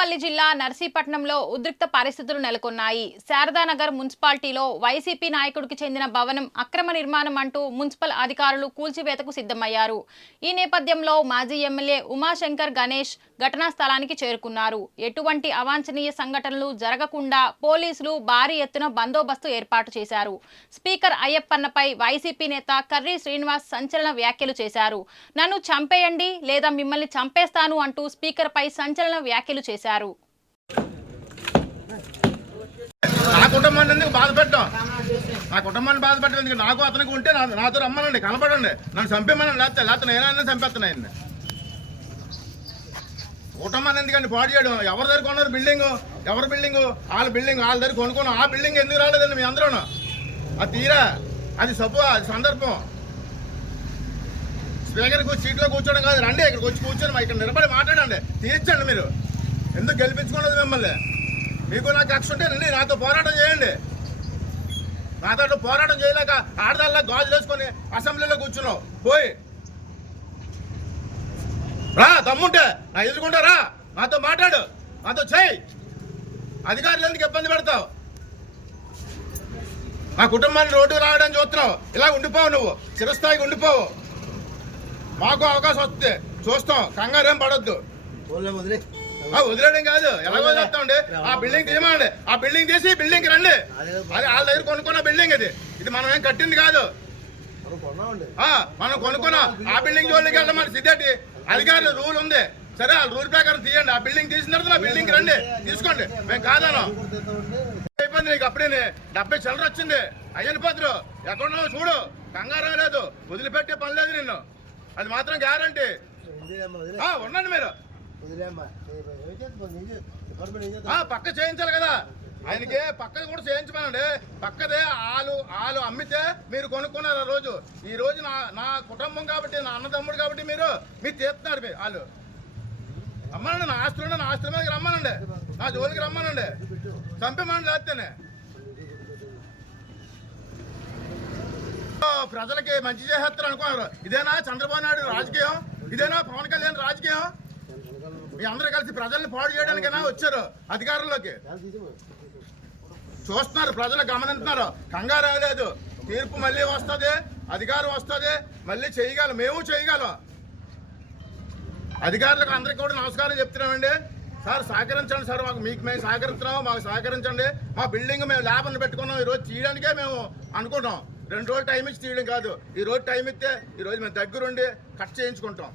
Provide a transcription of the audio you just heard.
అనకాపల్లి జిల్లా నర్సీపట్నంలో ఉద్రిక్త పరిస్థితులు నెలకొన్నాయి. శారదానగర్ మున్సిపాలిటీలో వైసీపీ నాయకుడికి చెందిన భవనం అక్రమ నిర్మాణం అంటూ మున్సిపల్ అధికారులు కూల్చివేతకు సిద్ధమయ్యారు. ఈ నేపథ్యంలో మాజీ ఎమ్మెల్యే ఉమాశంకర్ గణేష్ ఘటనా స్థలానికి చేరుకున్నారు. ఎటువంటి అవాంఛనీయ సంఘటనలు జరగకుండా పోలీసులు భారీ ఎత్తున బందోబస్తు ఏర్పాటు చేశారు. స్పీకర్ అయ్యప్పన్నపై వైసీపీ నేత కర్రీ శ్రీనివాస్ సంచలన వ్యాఖ్యలు చేశారు. నన్ను చంపేయండి లేదా మిమ్మల్ని చంపేస్తాను అంటూ స్పీకర్ పై సంచలన వ్యాఖ్యలు చేశారు. నా కుటుంబాన్ని బాధపెట్టాం, నా కుటుంబాన్ని బాధపెట్టేందుకు నాకు అతనికి ఉంటే నాతో రమ్మనండి, కనపడండి, నన్ను చంపేమని లేకపోతే నేనైనా చంపేస్తున్నాయండి. కుటుంబాన్ని ఎందుకండి పాడు చేయడం? ఎవరి దగ్గర కొన్నారు బిల్డింగ్? ఎవరి బిల్డింగ్? వాళ్ళ బిల్డింగ్ వాళ్ళ దగ్గర కొనుక్కున్నాం. ఆ బిల్డింగ్ ఎందుకు రాలేదండి మీ అందరూ? అది తీరా, అది అది సందర్భం. స్పీకర్కి సీట్లో కూర్చోడం కాదు, రండి ఇక్కడికి వచ్చి కూర్చొని ఇక్కడ నిలబడి మాట్లాడండి, తీర్చండి. మీరు ఎందుకు గెలిపించుకున్నది మిమ్మల్ని? మీకు నాకు కక్ష ఉంటే రండి, నాతో పోరాటం చేయండి. నాతో పోరాటం చేయలేక ఆడదాల్లా గాజులు వేసుకొని అసెంబ్లీలో కూర్చున్నావు. పోయి రా, దమ్ముంటే నా ఎదుర్కొంటారా, నాతో మాట్లాడు, నాతో చేయి. అధికారులు ఎందుకు ఇబ్బంది పెడతావు? నా కుటుంబాన్ని రోడ్డుకు రావడానికి చూస్తున్నావు. ఇలా ఉండిపోవు, నువ్వు చిరస్థాయికి ఉండిపోవు. మాకు అవకాశం వస్తే చూస్తాం, కంగారేం పడొద్దు. వదిలేయడం కాదు, ఎలాగో చేస్తామండి. ఆ బిల్డింగ్ తీయమండి, ఆ బిల్డింగ్ తీసి బిల్డింగ్ రండి. అది వాళ్ళ దగ్గర కొనుక్కున్న బిల్డింగ్ ఇది మనం ఏం కట్టింది కాదు. మనం కొనుక్కున్నాం. ఆ బిల్డింగ్ జోలికి వెళ్ళమని సిద్ధటి అధికారులు రూల్ ఉంది. సరే, ఆ రూల్ ప్రకారం తీయండి. ఆ బిల్డింగ్ తీసిన తర్వాత ఆ బిల్డింగ్ రండి, తీసుకోండి. మేము కాదను అయిపోయింది. నీకు అప్పుడే 70 చిల్లర వచ్చింది. అయ్యని పత్రు ఎక్కడున్నావు చూడు, కంగారం లేదు, వదిలిపెట్టే పని లేదు నిన్ను. అది మాత్రం గ్యారంటీ. ఉండండి మీరు. పక్క చేయించాలి కదా ఆయనకి, పక్కది కూడా చేయించమనండి. పక్కదే ఆలు అమ్మితే మీరు కొనుక్కున్నారు. ఈ రోజు నా కుటుంబం కాబట్టి, నా అన్నదమ్ముడు కాబట్టి మీరు తీస్తున్నారు. వాళ్ళు అమ్మనండి, నా ఆస్తులు నా ఆస్తుల మీదకి రమ్మనండి, నా జోలికి రమ్మనండి, చంపేమని లేస్తేనే. ప్రజలకి మంచి చేసేస్తారు అనుకున్నారు. ఇదేనా చంద్రబాబు నాయుడు రాజకీయం? ఇదేనా పవన్ కళ్యాణ్ రాజకీయం? మీ అందరూ కలిసి ప్రజల్ని పాడు చేయడానికైనా వచ్చారు అధికారంలోకి. చూస్తున్నారు, ప్రజలు గమనిస్తున్నారు. కంగారు లేదు, తీర్పు మళ్ళీ వస్తుంది, అధికారం వస్తుంది, మళ్ళీ చేయగలం, మేము చేయగలం. అధికారులకు అందరికీ కూడా నమస్కారం చెప్తున్నామండి. సార్ సహకరించండి సార్, మీకు మేము సహకరిస్తున్నాము, మాకు సహకరించండి. మా బిల్డింగ్ మేము ల్యాబ్ని పెట్టుకున్నాం, ఈరోజు తీయడానికే మేము అనుకుంటాం. 2 రోజులు టైం ఇచ్చి తీయడం కాదు. ఈ రోజు టైం ఇస్తే ఈ రోజు మేము దగ్గరుండి కట్ చేయించుకుంటాం.